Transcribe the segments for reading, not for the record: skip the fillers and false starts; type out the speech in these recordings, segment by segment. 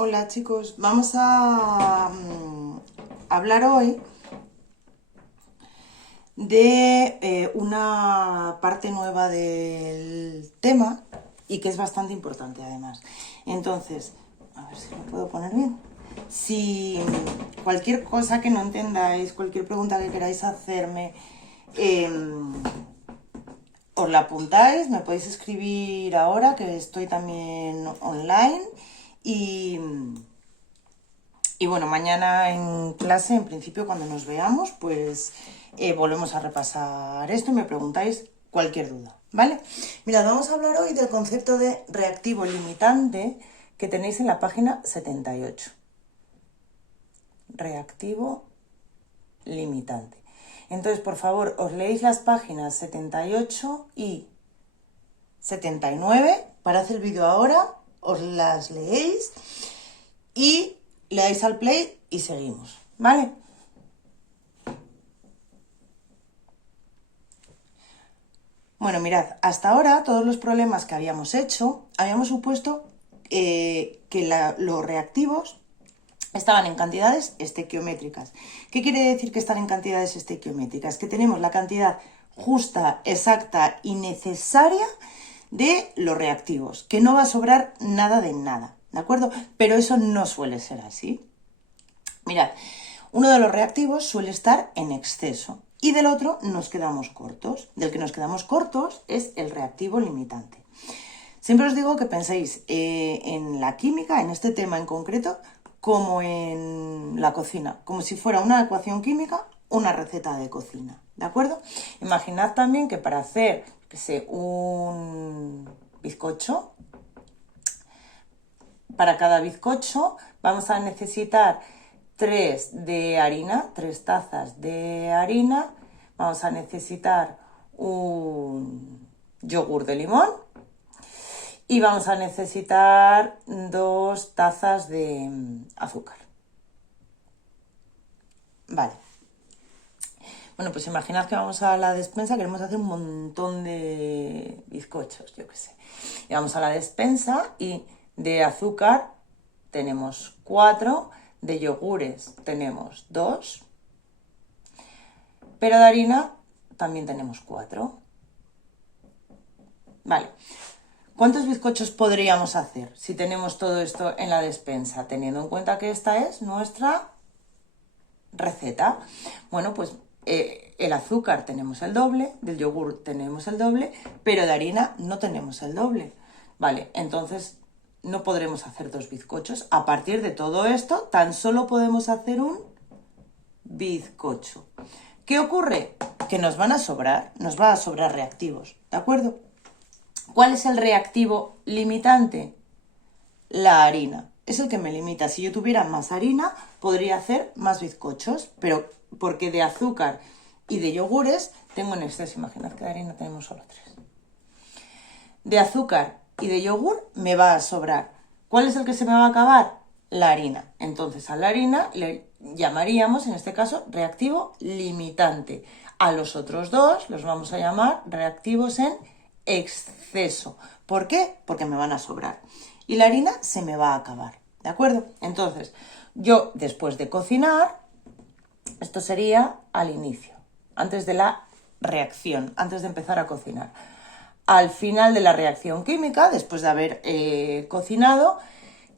Hola chicos, vamos a hablar hoy de una parte nueva del tema y que es bastante importante además. Entonces, a ver si lo puedo poner bien. Si cualquier cosa que no entendáis, cualquier pregunta que queráis hacerme, os la apuntáis, me podéis escribir ahora que estoy también online y bueno, mañana en clase, en principio, cuando nos veamos, pues volvemos a repasar esto y me preguntáis cualquier duda, ¿vale? Mirad, vamos a hablar hoy del concepto de reactivo limitante que tenéis en la página 78. Reactivo limitante. Entonces, por favor, os leéis las páginas 78 y 79. Parad el vídeo ahora, os las leéis y le dais al play y seguimos, ¿vale? Bueno, mirad, hasta ahora todos los problemas que habíamos hecho, habíamos supuesto que los reactivos estaban en cantidades estequiométricas. ¿Qué quiere decir que están en cantidades estequiométricas? Que tenemos la cantidad justa, exacta y necesaria de los reactivos, que no va a sobrar nada de nada, ¿de acuerdo? Pero eso no suele ser así. Mirad, uno de los reactivos suele estar en exceso y del otro nos quedamos cortos. Del que nos quedamos cortos es el reactivo limitante. Siempre os digo que penséis en la química, en este tema en concreto, como en la cocina, como si fuera una ecuación química, una receta de cocina, ¿de acuerdo? Imaginad también que para hacer, un bizcocho, para cada bizcocho vamos a necesitar 3 de harina, 3 tazas de harina, vamos a necesitar un yogur de limón y vamos a necesitar 2 tazas de azúcar. Vale. Bueno, pues imaginad que vamos a la despensa, queremos hacer un montón de bizcochos, yo qué sé. Y vamos a la despensa y de azúcar tenemos 4, de yogures tenemos 2, pero de harina también tenemos 4. Vale. ¿Cuántos bizcochos podríamos hacer si tenemos todo esto en la despensa? Teniendo en cuenta que esta es nuestra receta. Bueno, pues el azúcar tenemos el doble, del yogur tenemos el doble, pero de harina no tenemos el doble. Vale, entonces no podremos hacer 2 bizcochos. A partir de todo esto, tan solo podemos hacer un bizcocho. ¿Qué ocurre? Que nos va a sobrar reactivos, ¿de acuerdo? ¿Cuál es el reactivo limitante? La harina. Es el que me limita. Si yo tuviera más harina, podría hacer más bizcochos, pero porque de azúcar y de yogures tengo en exceso. Imaginad que de harina tenemos solo 3. De azúcar y de yogur me va a sobrar. ¿Cuál es el que se me va a acabar? La harina. Entonces a la harina le llamaríamos, en este caso, reactivo limitante. A los otros 2 los vamos a llamar reactivos en exceso. ¿Por qué? Porque me van a sobrar. Y la harina se me va a acabar. ¿De acuerdo? Entonces, yo después de cocinar, esto sería al inicio, antes de la reacción, antes de empezar a cocinar. Al final de la reacción química, después de haber cocinado,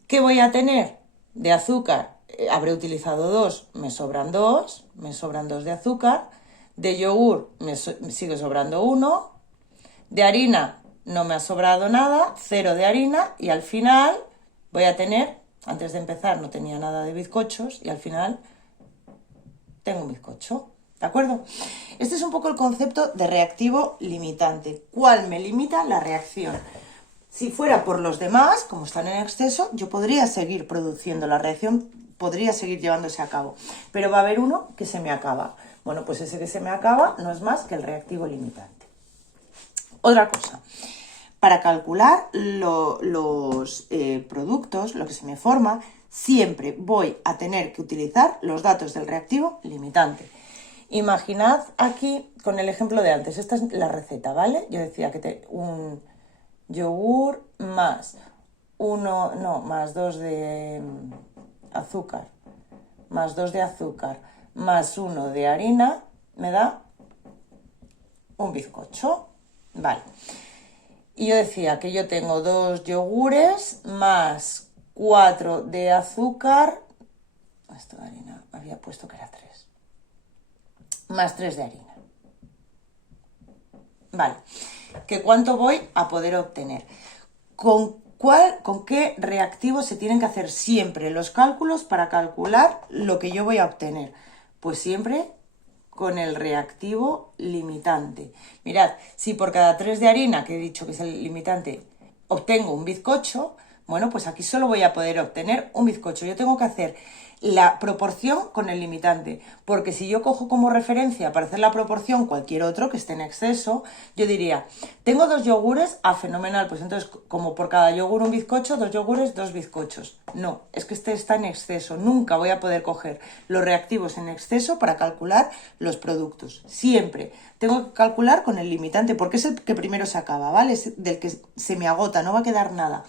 ¿qué voy a tener? De azúcar, habré utilizado 2, me sobran 2 de azúcar. De yogur me sigue sobrando 1. De harina no me ha sobrado nada, 0 de harina. Y al final voy a tener, antes de empezar no tenía nada de bizcochos y al final tengo un bizcocho. ¿De acuerdo? Este es un poco el concepto de reactivo limitante. ¿Cuál me limita la reacción? Si fuera por los demás, como están en exceso, yo podría seguir produciendo la reacción, podría seguir llevándose a cabo. Pero va a haber uno que se me acaba. Bueno, pues ese que se me acaba no es más que el reactivo limitante. Otra cosa, para calcular los productos, lo que se me forma, siempre voy a tener que utilizar los datos del reactivo limitante. Imaginad aquí con el ejemplo de antes, esta es la receta, ¿vale? Yo decía que un yogur más 1, no, más 2 de azúcar, más 2 de azúcar, más 1 de harina, me da un bizcocho. Vale. Y yo decía que yo tengo 2 yogures más 4 de azúcar. Esto de harina, había puesto que era 3. Más 3 de harina. Vale. ¿Que cuánto voy a poder obtener? ¿Con qué reactivo se tienen que hacer siempre los cálculos para calcular lo que yo voy a obtener? Pues siempre con el reactivo limitante. Mirad, si por cada 3 de harina, que he dicho que es el limitante, obtengo un bizcocho, bueno, pues aquí solo voy a poder obtener un bizcocho. Yo tengo que hacer la proporción con el limitante, porque si yo cojo como referencia para hacer la proporción cualquier otro que esté en exceso, yo diría, tengo 2 yogures, fenomenal, pues entonces como por cada yogur un bizcocho, 2 yogures, 2 bizcochos. No, es que este está en exceso, nunca voy a poder coger los reactivos en exceso para calcular los productos. Siempre tengo que calcular con el limitante, porque es el que primero se acaba, ¿vale? Es del que se me agota, no va a quedar nada.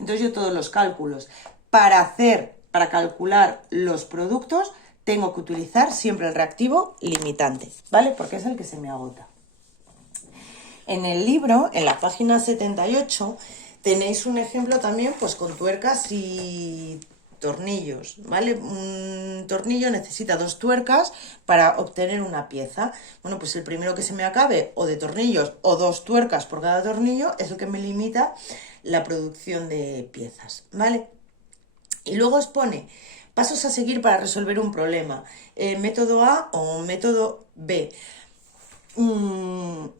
Entonces yo todos los cálculos para calcular los productos, tengo que utilizar siempre el reactivo limitante, ¿vale? Porque es el que se me agota. En el libro, en la página 78, tenéis un ejemplo también, pues con tuercas y tornillos, ¿vale? Un tornillo necesita 2 tuercas para obtener una pieza. Bueno, pues el primero que se me acabe, o de tornillos, o 2 tuercas por cada tornillo, es el que me limita la producción de piezas, ¿vale? Y luego os pone pasos a seguir para resolver un problema, método A o método B.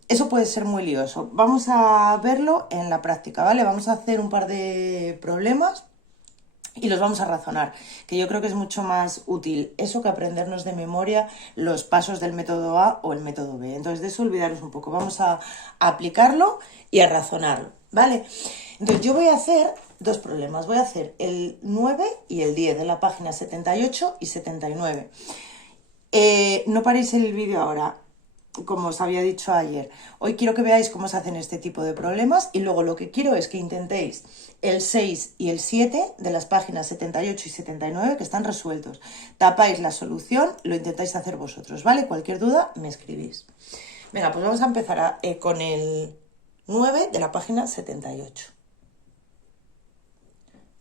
Eso puede ser muy lioso. Vamos a verlo en la práctica, ¿vale? Vamos a hacer un par de problemas y los vamos a razonar, que yo creo que es mucho más útil eso que aprendernos de memoria los pasos del método A o el método B. Entonces de eso olvidaros un poco. Vamos a aplicarlo y a razonarlo, ¿vale? Entonces yo voy a hacer 2 problemas. Voy a hacer el 9 y el 10 de la página 78 y 79. No paréis el vídeo ahora, como os había dicho ayer. Hoy quiero que veáis cómo se hacen este tipo de problemas y luego lo que quiero es que intentéis el 6 y el 7 de las páginas 78 y 79 que están resueltos. Tapáis la solución, lo intentáis hacer vosotros, ¿vale? Cualquier duda me escribís. Venga, pues vamos a empezar con el 9 de la página 78.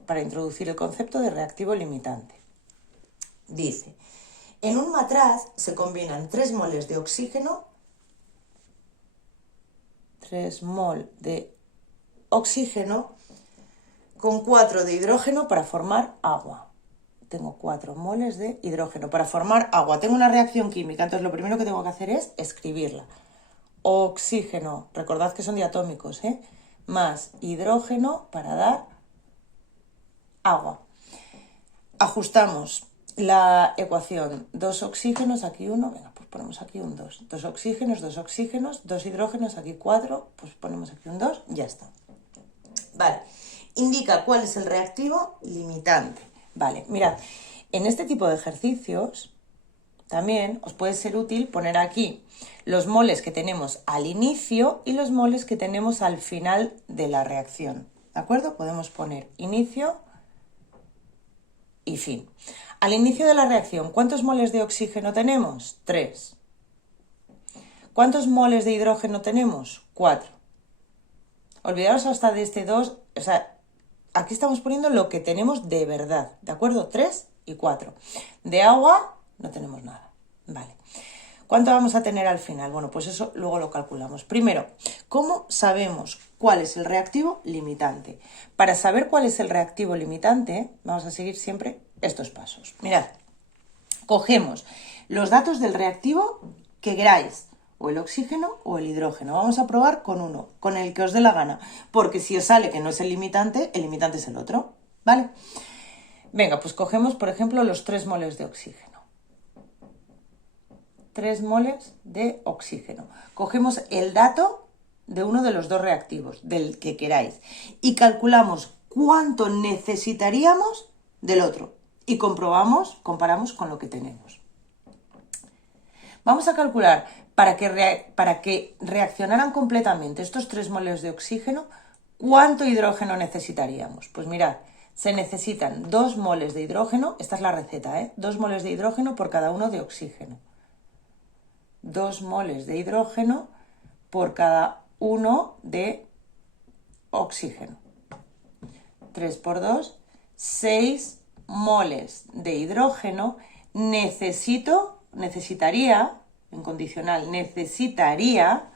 Para introducir el concepto de reactivo limitante. Dice, en un matraz se combinan 3 moles de oxígeno, 3 mol de oxígeno con 4 de hidrógeno para formar agua. Tengo 4 moles de hidrógeno para formar agua. Tengo una reacción química, entonces lo primero que tengo que hacer es escribirla. Oxígeno, recordad que son diatómicos, más hidrógeno para dar agua. Ajustamos la ecuación. 2 oxígenos, aquí 1, venga, pues ponemos aquí un 2. 2 oxígenos, 2 hidrógenos, aquí 4, pues ponemos aquí un 2, ya está. Vale, indica cuál es el reactivo limitante. Vale, mirad, en este tipo de ejercicios también os puede ser útil poner aquí los moles que tenemos al inicio y los moles que tenemos al final de la reacción. ¿De acuerdo? Podemos poner inicio y fin. Al inicio de la reacción, ¿cuántos moles de oxígeno tenemos? 3. ¿Cuántos moles de hidrógeno tenemos? 4. Olvidaros hasta de este 2, o sea, aquí estamos poniendo lo que tenemos de verdad, ¿de acuerdo? 3 y 4. De agua no tenemos nada, vale. ¿Cuánto vamos a tener al final? Bueno, pues eso luego lo calculamos. Primero, ¿cómo sabemos cuál es el reactivo limitante? Para saber cuál es el reactivo limitante, vamos a seguir siempre estos pasos. Mirad, cogemos los datos del reactivo que queráis, o el oxígeno o el hidrógeno. Vamos a probar con uno, con el que os dé la gana, porque si os sale que no es el limitante es el otro, ¿vale? Venga, pues cogemos, por ejemplo, los 3 moles de oxígeno. 3 moles de oxígeno. Cogemos el dato de uno de los 2 reactivos, del que queráis, y calculamos cuánto necesitaríamos del otro. Y comparamos con lo que tenemos. Vamos a calcular para que reaccionaran completamente estos 3 moles de oxígeno, ¿Cuánto hidrógeno necesitaríamos? Pues mirad, se necesitan 2 moles de hidrógeno, esta es la receta, 2 moles de hidrógeno por cada uno de oxígeno. 2 moles de hidrógeno por cada uno de oxígeno. 3 por 2, 6 moles de hidrógeno necesitaría, en condicional, necesitaría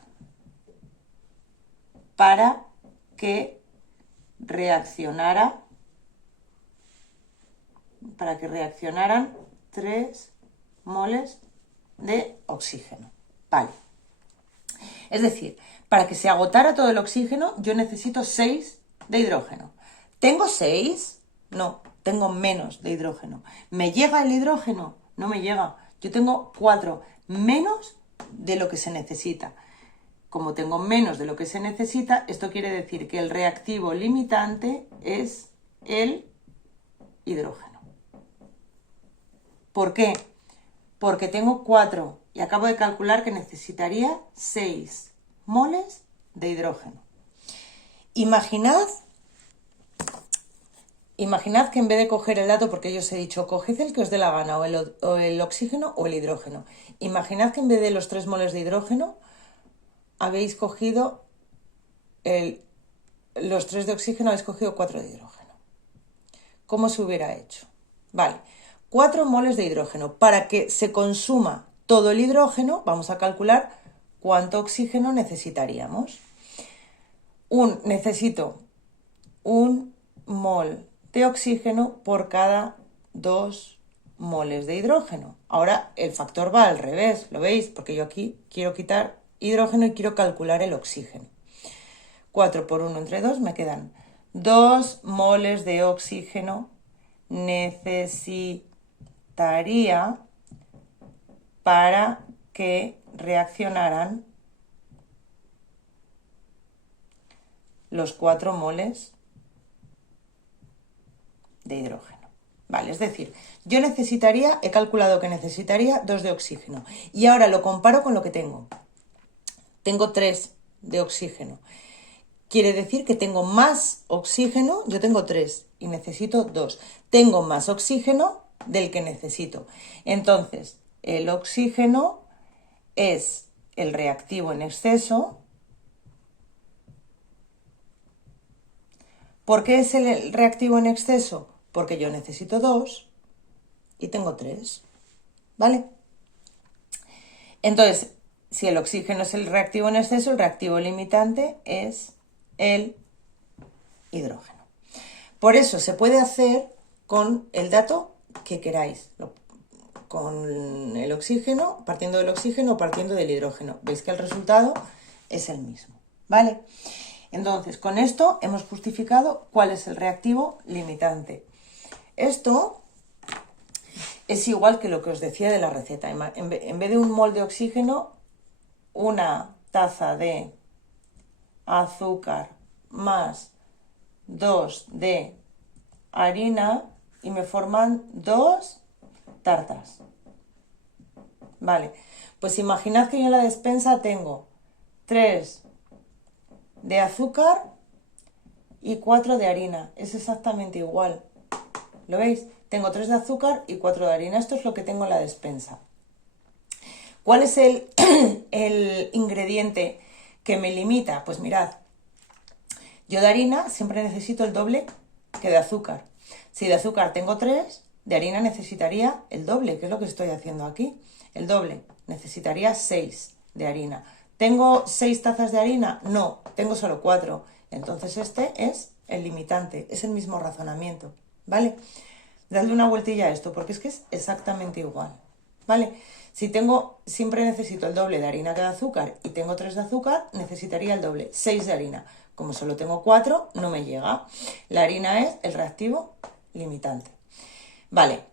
para que reaccionaran 3 moles de oxígeno. Vale. Es decir, para que se agotara todo el oxígeno, yo necesito 6 de hidrógeno. ¿Tengo 6? No, tengo menos de hidrógeno. ¿Me llega el hidrógeno? No me llega. Yo tengo 4, menos de lo que se necesita. Como tengo menos de lo que se necesita, esto quiere decir que el reactivo limitante es el hidrógeno. ¿Por qué? Porque tengo 4 y acabo de calcular que necesitaría 6 moles de hidrógeno. Imaginad que en vez de coger el dato, porque yo os he dicho, coged el que os dé la gana, o el oxígeno o el hidrógeno. Imaginad que en vez de los 3 moles de hidrógeno, habéis cogido los 3 de oxígeno, habéis cogido 4 de hidrógeno. ¿Cómo se hubiera hecho? Vale, 4 moles de hidrógeno. Para que se consuma todo el hidrógeno, vamos a calcular cuánto oxígeno necesitaríamos. Necesito 1 mol de oxígeno por cada 2 moles de hidrógeno. Ahora el factor va al revés, ¿lo veis? Porque yo aquí quiero quitar hidrógeno y quiero calcular el oxígeno. 4 por 1 entre 2 me quedan 2 moles de oxígeno necesitaría para que reaccionaran los 4 moles de hidrógeno. Vale, es decir, yo he calculado que necesitaría 2 de oxígeno y ahora lo comparo con lo que tengo. Tengo 3 de oxígeno. Quiere decir que tengo más oxígeno, yo tengo 3 y necesito 2. Tengo más oxígeno del que necesito. Entonces, el oxígeno es el reactivo en exceso. ¿Por qué es el reactivo en exceso? Porque yo necesito 2 y tengo 3. ¿Vale? Entonces, si el oxígeno es el reactivo en exceso, el reactivo limitante es el hidrógeno. Por eso se puede hacer con el dato que queráis, con el oxígeno, partiendo del oxígeno o partiendo del hidrógeno. Veis que el resultado es el mismo, ¿vale? Entonces, con esto hemos justificado cuál es el reactivo limitante. Esto es igual que lo que os decía de la receta. En vez de 1 mol de oxígeno, una taza de azúcar más 2 de harina y me forman 2 tartas. Vale, pues imaginad que yo en la despensa tengo 3 de azúcar y 4 de harina. Es exactamente igual. ¿Lo veis? Tengo 3 de azúcar y 4 de harina. Esto es lo que tengo en la despensa. ¿Cuál es el ingrediente que me limita? Pues mirad, yo de harina siempre necesito el doble que de azúcar. Si de azúcar tengo 3, de harina necesitaría el doble, que es lo que estoy haciendo aquí. El doble, necesitaría 6 de harina. ¿Tengo 6 tazas de harina? No, tengo solo 4. Entonces este es el limitante, es el mismo razonamiento, ¿vale? Dadle una vueltilla a esto, porque es que es exactamente igual, ¿vale? Si siempre necesito el doble de harina que de azúcar y tengo 3 de azúcar, necesitaría el doble, 6 de harina. Como solo tengo 4, no me llega. La harina es el reactivo limitante. Vale,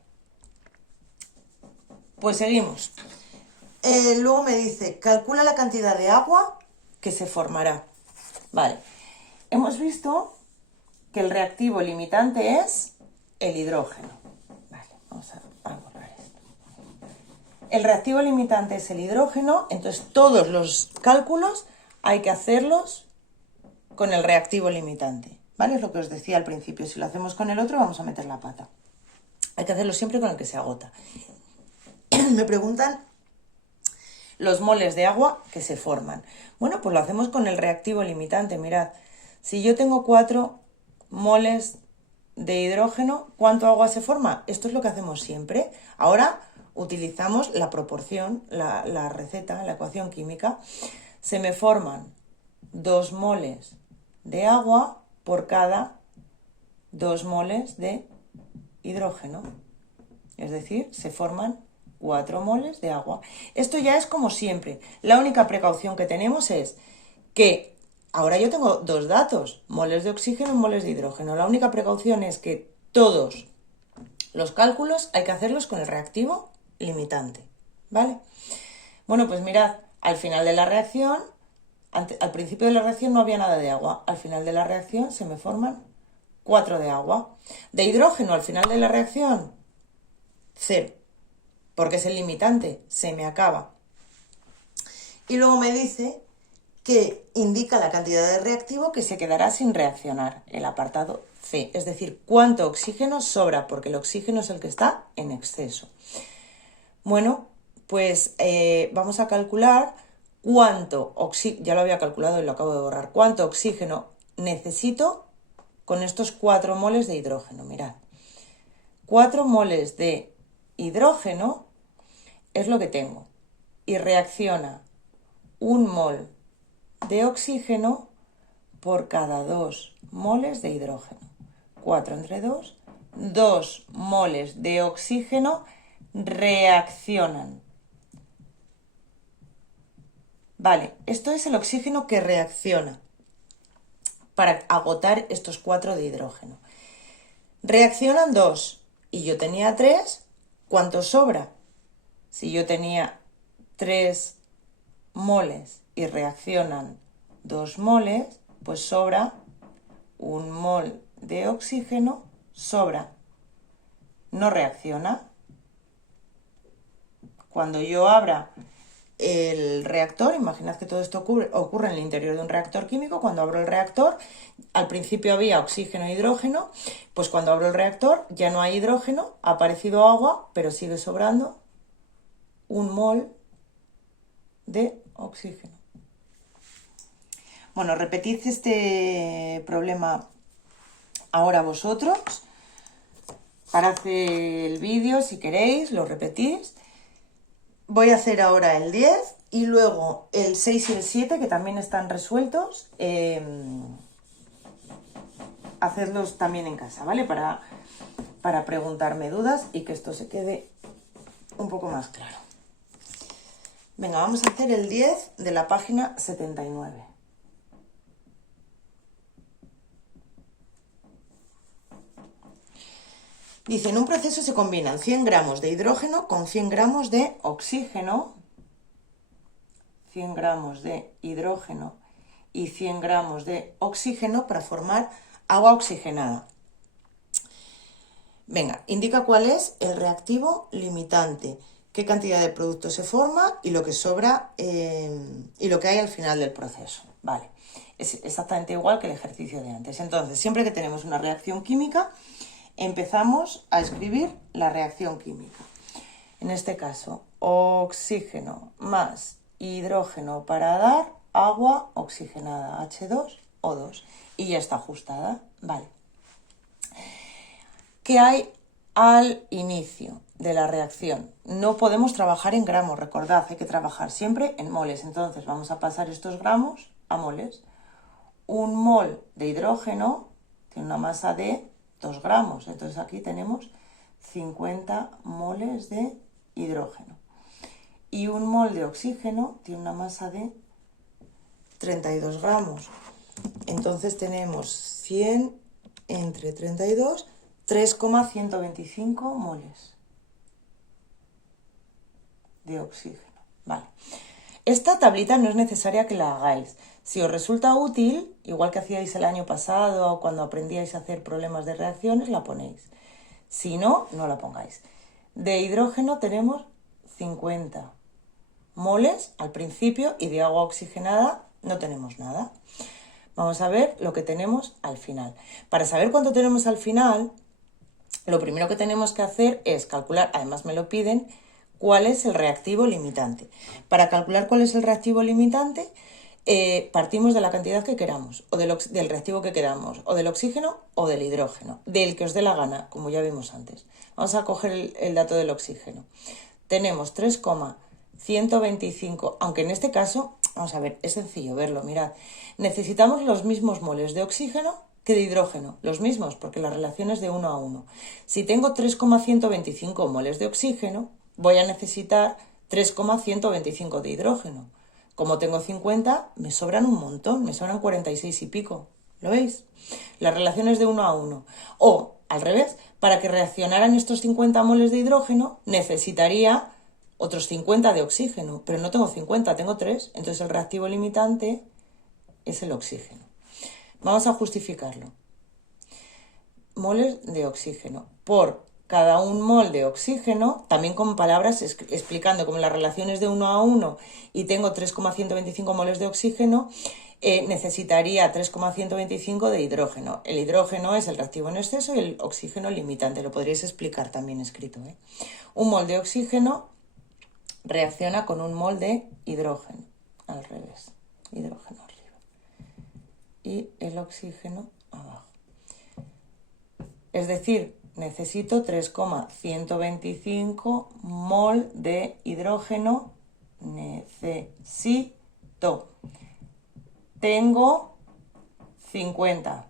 pues seguimos. Luego me dice, calcula la cantidad de agua que se formará. Vale, hemos visto que el reactivo limitante es el hidrógeno. Vale, vamos a borrar esto. El reactivo limitante es el hidrógeno, entonces todos los cálculos hay que hacerlos con el reactivo limitante, ¿vale? Es lo que os decía al principio, si lo hacemos con el otro vamos a meter la pata. Hay que hacerlo siempre con el que se agota. Me preguntan los moles de agua que se forman. Bueno, pues lo hacemos con el reactivo limitante. Mirad, si yo tengo 4 moles de hidrógeno, ¿cuánto agua se forma? Esto es lo que hacemos siempre. Ahora utilizamos la proporción, la receta, la ecuación química. Se me forman 2 moles de agua por cada 2 moles de hidrógeno. Es decir, se forman 4 moles de agua. Esto ya es como siempre. La única precaución que tenemos es que ahora yo tengo 2 datos, moles de oxígeno y moles de hidrógeno. La única precaución es que todos los cálculos hay que hacerlos con el reactivo limitante, ¿vale? Bueno, pues mirad, al final de la reacción, al principio de la reacción no había nada de agua. Al final de la reacción se me forman 4 de agua. De hidrógeno al final de la reacción, 0. Porque es el limitante, se me acaba. Y luego me dice que indica la cantidad de reactivo que se quedará sin reaccionar, el apartado C. Es decir, cuánto oxígeno sobra, porque el oxígeno es el que está en exceso. Bueno, pues vamos a calcular cuánto oxígeno, ya lo había calculado y lo acabo de borrar, cuánto oxígeno necesito con estos 4 moles de hidrógeno. Mirad, 4 moles de hidrógeno es lo que tengo y reacciona 1 mol de oxígeno por cada 2 moles de hidrógeno. 4 entre 2, 2 moles de oxígeno reaccionan. Vale, esto es el oxígeno que reacciona para agotar estos 4 de hidrógeno. Reaccionan 2 y yo tenía 3, ¿cuánto sobra? Si yo tenía 3 moles y reaccionan 2 moles, pues sobra 1 mol de oxígeno, sobra. No reacciona. Cuando yo abra el reactor, imaginad que todo esto ocurre en el interior de un reactor químico. Cuando abro el reactor, al principio había oxígeno e hidrógeno, pues cuando abro el reactor ya no hay hidrógeno, ha aparecido agua, pero sigue sobrando 1 mol de oxígeno. Bueno, repetid este problema ahora vosotros. Parad el vídeo si queréis, lo repetís. Voy a hacer ahora el 10 y luego el 6 y el 7, que también están resueltos. Hacedlos también en casa, ¿vale? Para preguntarme dudas y que esto se quede un poco más claro. Venga, vamos a hacer el 10 de la página 79. Dice, en un proceso se combinan 100 gramos de hidrógeno con 100 gramos de oxígeno, 100 gramos de hidrógeno y 100 gramos de oxígeno para formar agua oxigenada. Venga, indica cuál es el reactivo limitante, qué cantidad de producto se forma y lo que sobra y lo que hay al final del proceso. Vale, es exactamente igual que el ejercicio de antes. Entonces, siempre que tenemos una reacción química, empezamos a escribir la reacción química. En este caso, oxígeno más hidrógeno para dar agua oxigenada, H2O2. Y ya está ajustada. Vale. ¿Qué hay al inicio de la reacción? No podemos trabajar en gramos, recordad, hay que trabajar siempre en moles. Entonces vamos a pasar estos gramos a moles. 1 mol de hidrógeno tiene una masa de 2 gramos, entonces aquí tenemos 50 moles de hidrógeno. Y 1 mol de oxígeno tiene una masa de 32 gramos. Entonces tenemos 100 entre 32, 3,125 moles de oxígeno. Vale. Esta tablita no es necesaria que la hagáis. Si os resulta útil, igual que hacíais el año pasado o cuando aprendíais a hacer problemas de reacciones, la ponéis. Si no, no la pongáis. De hidrógeno tenemos 50 moles al principio y de agua oxigenada no tenemos nada. Vamos a ver lo que tenemos al final. Para saber cuánto tenemos al final, lo primero que tenemos que hacer es calcular, además me lo piden, cuál es el reactivo limitante. Para calcular cuál es el reactivo limitante, partimos de la cantidad que queramos, o del reactivo que queramos, o del oxígeno o del hidrógeno, del que os dé la gana, como ya vimos antes. Vamos a coger el dato del oxígeno. Tenemos 3,125, aunque en este caso, vamos a ver, es sencillo verlo, mirad. Necesitamos los mismos moles de oxígeno que de hidrógeno, los mismos, porque la relación es de 1 a 1. Si tengo 3,125 moles de oxígeno, voy a necesitar 3,125 de hidrógeno. Como tengo 50, me sobran un montón, me sobran 46 y pico. ¿Lo veis? La relación es de 1 a 1. O, al revés, para que reaccionaran estos 50 moles de hidrógeno, necesitaría otros 50 de oxígeno, pero no tengo 50, tengo 3. Entonces el reactivo limitante es el oxígeno. Vamos a justificarlo. Moles de oxígeno por cada un mol de oxígeno, también con palabras explicando como la relación es de 1 a 1 y tengo 3,125 moles de oxígeno, necesitaría 3,125 de hidrógeno. El hidrógeno es el reactivo en exceso y el oxígeno limitante. Lo podríais explicar también escrito, ¿eh? Un mol de oxígeno reacciona con un mol de hidrógeno. Al revés. Hidrógeno arriba. Y el oxígeno abajo. Es decir, necesito 3,125 mol de hidrógeno. Necesito. Tengo 50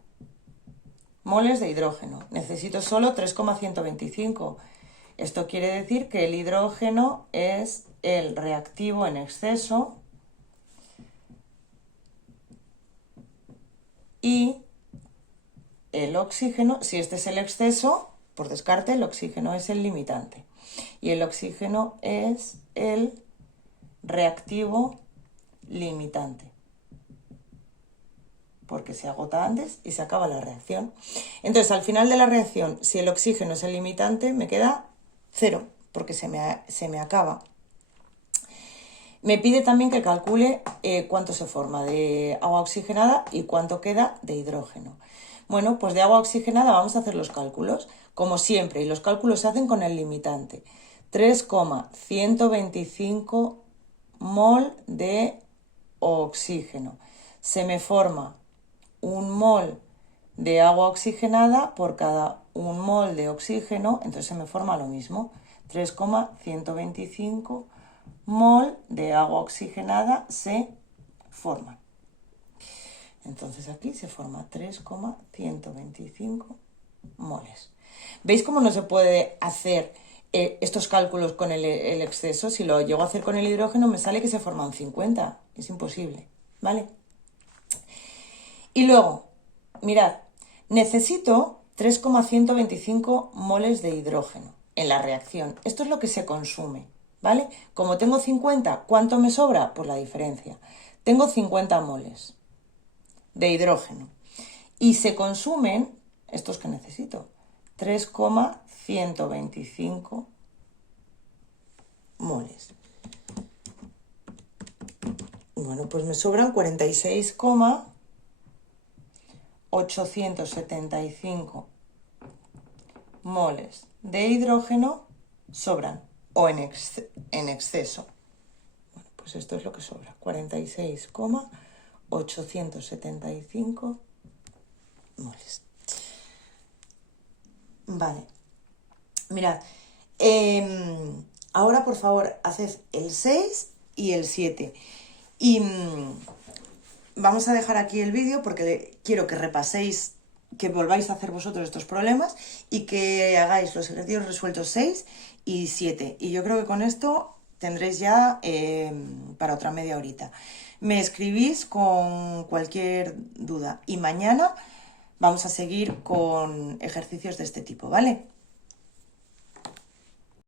moles de hidrógeno. Necesito solo 3,125. Esto quiere decir que el hidrógeno es el reactivo en exceso y el oxígeno, si este es el exceso, por descarte, el oxígeno es el limitante. Y el oxígeno es el reactivo limitante. Porque se agota antes y se acaba la reacción. Entonces, al final de la reacción, si el oxígeno es el limitante, me queda 0, porque se me acaba. Me pide también que calcule cuánto se forma de agua oxigenada y cuánto queda de hidrógeno. Bueno, pues de agua oxigenada vamos a hacer los cálculos, como siempre, y los cálculos se hacen con el limitante. 3,125 mol de oxígeno. Se me forma un mol de agua oxigenada por cada un mol de oxígeno, entonces se me forma lo mismo, 3,125 mol de agua oxigenada se forma. Entonces aquí se forma 3,125 moles. ¿Veis cómo no se puede hacer estos cálculos con el exceso? Si lo llego a hacer con el hidrógeno me sale que se forman 50. Es imposible, ¿vale? Y luego, mirad, necesito 3,125 moles de hidrógeno en la reacción. Esto es lo que se consume, ¿vale? Como tengo 50, ¿cuánto me sobra? Pues la diferencia. Tengo 50 moles de hidrógeno y se consumen estos que necesito, 3,125 moles. Bueno, pues me sobran 46,875 moles de hidrógeno sobran o en exceso. Bueno, pues esto es lo que sobra, 46,875 moles. Vale, mirad, ahora por favor haced el 6 y el 7 y vamos a dejar aquí el vídeo porque quiero que repaséis, que volváis a hacer vosotros estos problemas y que hagáis los ejercicios resueltos 6 y 7. Y yo creo que con esto tendréis ya para otra media horita. Me escribís con cualquier duda y mañana vamos a seguir con ejercicios de este tipo, ¿vale?